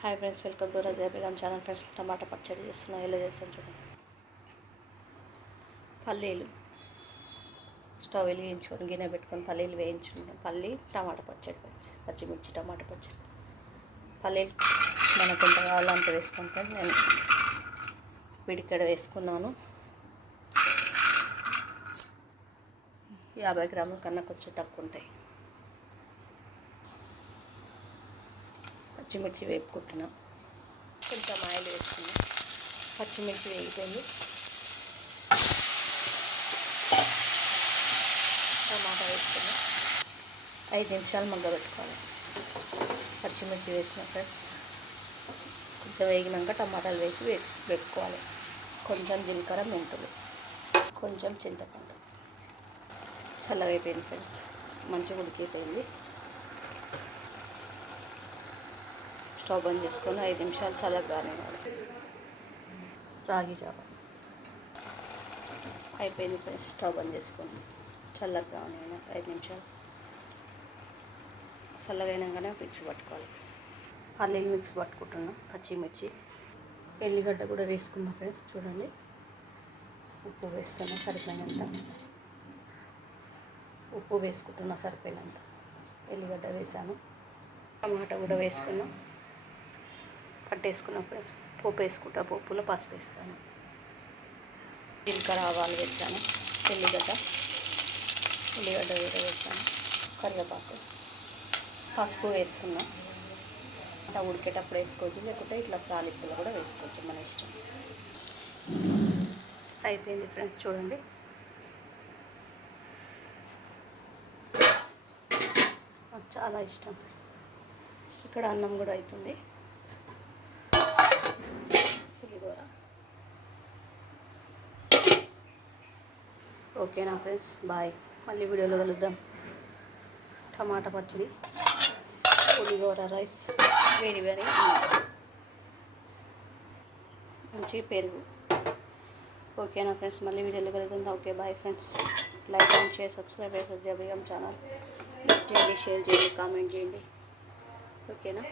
Hi friends, welcome to Razia Begum channel. Friends, టమాటా పచ్చడి చేస్తున్నాను. ఎలా చేస్తాను చూడండి. పల్లీలు స్టవ్ వెలిగించుకొని గిన్నె పెట్టుకొని పల్లీలు వేయించుకుంటాం. టమాటా పచ్చడి, పచ్చిమిర్చి టమాటా పచ్చడి. పల్లీలు మనకు ఎంత కావాలో అంత వేసుకుంటాను. నేను పిడికెడ వేసుకున్నాను. 50 గ్రాముల కన్నా కొంచెం తక్కువ ఉంటాయి. పచ్చిమిర్చి వేపుకుంటున్నాం. కొంచెం ఆయిల్ వేసుకున్నాం. పచ్చిమిర్చి వేగిపోయింది. టమాటా వేసుకున్నాం. 5 నిమిషాలు మగ్గబెట్టుకోవాలి. పచ్చిమిర్చి వేసిన ఫ్రెండ్స్ కొంచెం వేగినాక టమాటాలు వేసి వేపుకోవాలి. కొంచెం జీలకర్ర, మెంతులు, కొంచెం చింతపండు. చల్లగా అయిపోయింది ఫ్రెండ్స్, మంచిగా ఉడికిపోయింది. స్టవ్ బంద్ చేసుకొని 5 నిమిషాలు చల్లగా కానివ్వాలి. రాగి జావ అయిపోయింది ఫ్రెండ్స్. స్టవ్ బంద్ చేసుకొని చల్లగా కానివ్వాలి. 5 నిమిషాలు చల్లగా అయినాకనే మిక్స్ పట్టుకోవాలి. పల్లీలు మిక్స్ పట్టుకుంటున్నాం. పచ్చిమిర్చి, ఎల్లిగడ్డ కూడా వేసుకున్నాం ఫ్రెండ్స్. చూడండి, ఉప్పు వేస్తున్నా సరిపోయినంత. ఉప్పు వేసుకుంటున్నా సరిపోయినంత. ఎల్లిగడ్డ వేసాను. టమాటా కూడా వేసుకున్నాం. పట్టేసుకున్నాం ఫ్రెండ్స్. పోపు వేసుకుంటా. పోపులో పసుపు వేస్తాను. జీలకర్ర, ఆవాలు వేస్తాను. ఉల్లిగడ్డ కూడా వేస్తాను. కరివేపాకు, పసుపు వేస్తున్నా. అట్లా ఉడికేటప్పుడు వేసుకోవచ్చు, లేకుంటే ఇట్లా తాలింపులో కూడా వేసుకోవచ్చు, మన ఇష్టం. అయిపోయింది ఫ్రెండ్స్. చూడండి, నాకు చాలా ఇష్టం ఫ్రెండ్స్. ఇక్కడ అన్నం కూడా అవుతుంది. పులిహోర. ఓకేనా ఫ్రెండ్స్, బాయ్. మళ్ళీ వీడియోలో కలుద్దాం. టమాటా పచ్చడి, పులిహోర, రైస్, వేడి వేడి మంచి పెరుగు. ఓకేనా ఫ్రెండ్స్, మళ్ళీ వీడియోలో కలుద్దాం. Okay, bye friends. Like and share, subscribe Razia Begum channel. Like చేయండి, షేర్ చేయండి, కామెంట్ చేయండి. ఓకేనా.